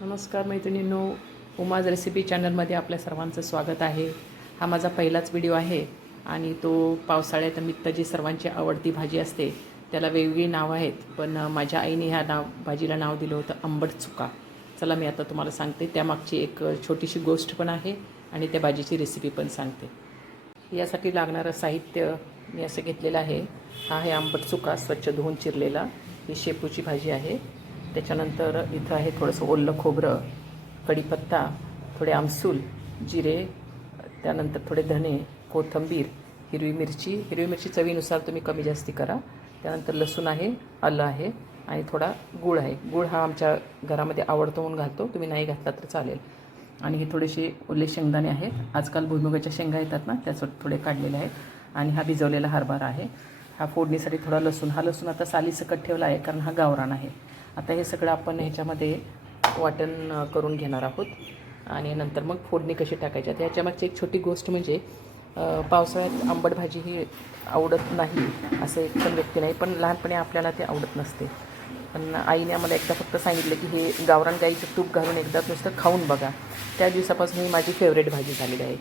नमस्कार मैत्रिणींनो उमाज रेसिपी चॅनलमध्ये आपल्या सर्वांचं स्वागत आहे. हा माझा पहिलाच व्हिडिओ आहे आणि तो पावसाळ्यानिमित्त जी सर्वांची आवडती भाजी असते त्याला वेगवेगळी नावं आहेत. पण माझ्या आईने ह्या नाव भाजीला नाव दिलं होतं आंबट चुका. चला मी आता तुम्हाला सांगते. त्यामागची एक छोटीशी गोष्ट पण आहे आणि त्या भाजीची रेसिपी पण सांगते. यासाठी लागणारं साहित्य मी असं घेतलेलं आहे. हा आहे आंबट चुका स्वच्छ धुवून चिरलेला. ही शेपूची भाजी आहे. त्याच्यानंतर इथं आहे थोडंसं ओलं खोबरं कढीपत्ता थोडे आमसूल जिरे त्यानंतर थोडे धने कोथिंबीर हिरवी मिरची. हिरवी मिरची चवीनुसार तुम्ही कमी जास्ती करा. त्यानंतर लसूण आहे आलं आहे आणि थोडा गूळ आहे. गूळ हा आमच्या घरामध्ये आवडतो म्हणून घालतो. तुम्ही नाही घातला तर चालेल. आणि हे थोडेसे ओले शेंगदाणे आहेत. आजकाल भुईमुगाच्या शेंगा येतात ना त्याचं थोडे काढलेले आहेत. आणि हा भिजवलेला हरभरा आहे. हा फोडणीसाठी थोडा लसूण. हा लसूण आता सालीसकट ठेवला आहे कारण हा गावरान आहे. आता हे सगळं आपण ह्याच्यामध्ये वाटण करून घेणार आहोत. आणि नंतर मग फोडणी कशी टाकायची? आता ह्याच्यामागची एक छोटी गोष्ट म्हणजे पावसाळ्यात आंबट भाजी ही आवडत नाही असं एक पण व्यक्ती नाही पण लहानपणी आपल्याला ते आवडत नसते. पण आईने आम्हाला एकदा फक्त सांगितलं की हे गावरान गाईचं तूप घालून एकदा नुसतं खाऊन बघा. त्या दिवसापासून ही माझी फेवरेट भाजी झालेली आहे.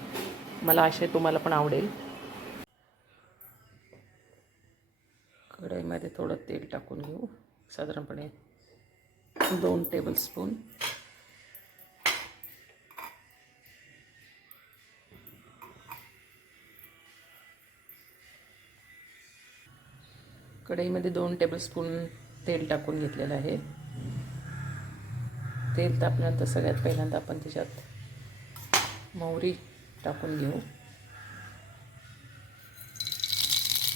मला असे तुम्हाला पण आवडेल. कढईमध्ये थोडं तेल टाकून घेऊ. साधारणपणे दोन टेबलस्पून कढईमध्ये दोन टेबलस्पून तेल टाकून घेतलेलं आहे. तेल तापल्यानंतर सगळ्यात पहिल्यांदा आपण त्याच्यात मोहरी टाकून घेऊ.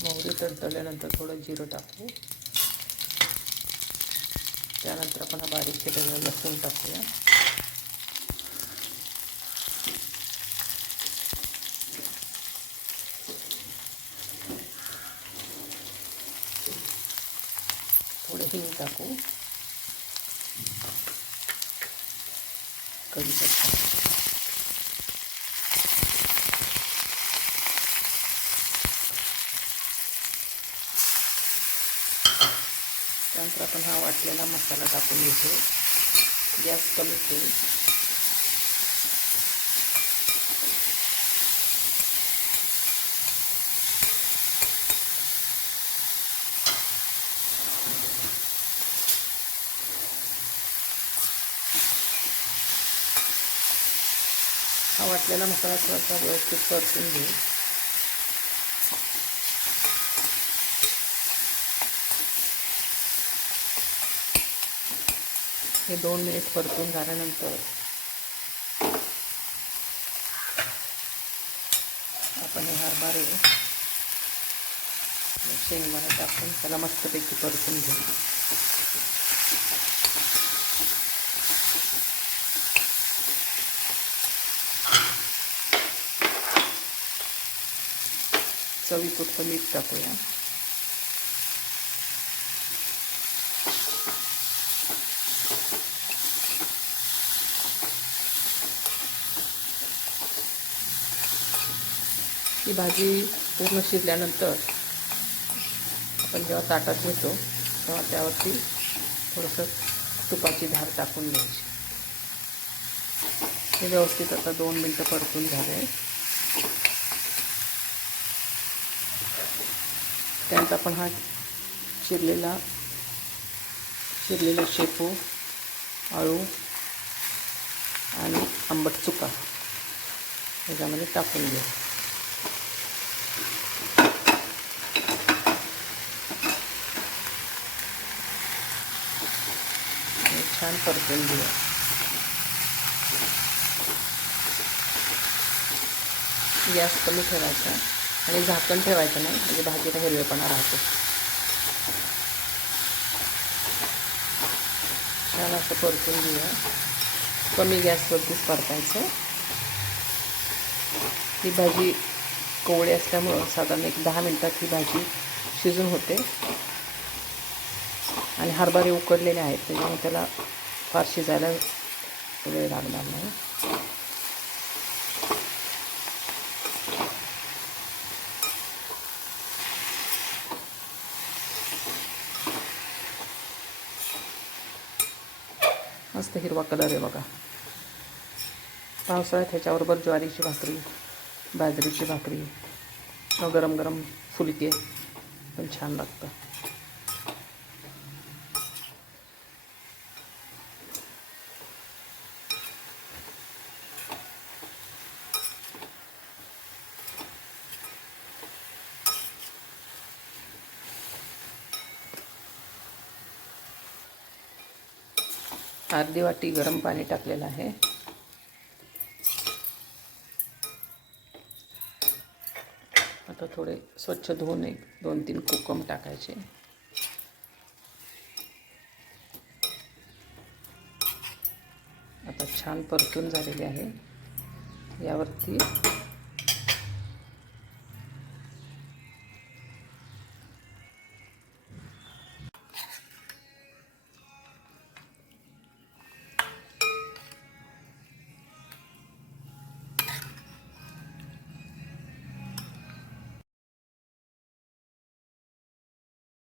मोहरी तडतडल्यानंतर थोडं जिरं टाकू. त्यानंतर आपण हा बारीक केलेला लसूण टाकूया. थोडे हिंग टाकू. कढीपत्ता. त्यानंतर आपण हा वाटलेला मसाला टाकून घेतो. गॅस कमी ठेवून. हा वाटलेला मसाला थोडासा व्यवस्थित परतून घेऊ. हे दोन मिनिट परतून झाल्यानंतर आपण हे हरभरे शेंगदाणा टाकून त्याला मस्तपैकी परतून घेऊ. चवीपुरतं मीठ टाकूया. ही भाजी पूर्ण शिजल्यानंतर आपण जेव्हा ताटात घेतो तेव्हा त्यावरती थोडंसं तुपाची धार टाकून घ्यायची. हे व्यवस्थित आता दोन मिनटं परतून झाले आहे पण हा चिरलेला चिरलेला शेपू आळू आणि आंबट चुका ह्याच्यामध्ये टाकून घेऊ आणि छान परतून घेऊया गॅस कमी ठेवायचा आणि झाकण ठेवायचं नाही म्हणजे भाजीला हिरवेपणा राहतो. छान असं परतून घेऊया. कमी गॅसवरतीच परतायचं. ही भाजी कोवळी असल्यामुळं साधारण एक दहा मिनटात ही भाजी शिजून होते. आणि हरभरे उकडलेले आहेत म्हणजे त्याच्यामुळे त्याला फार शिजायला वेळ लागणार नाही. मस्त हिरवा कलर आहे बघा. पावसाळ्यात ह्याच्याबरोबर ज्वारीची भाकरी बाजरीची भाकरी गरम गरम फुलके पण छान लागतं. अर्धी वाटी गरम पाणी टाकलेलं आहे. आता थोडे स्वच्छ धुवून एक दोन तीन कोकम टाकायचे. आता छान परतून झालेले आहे. यावरती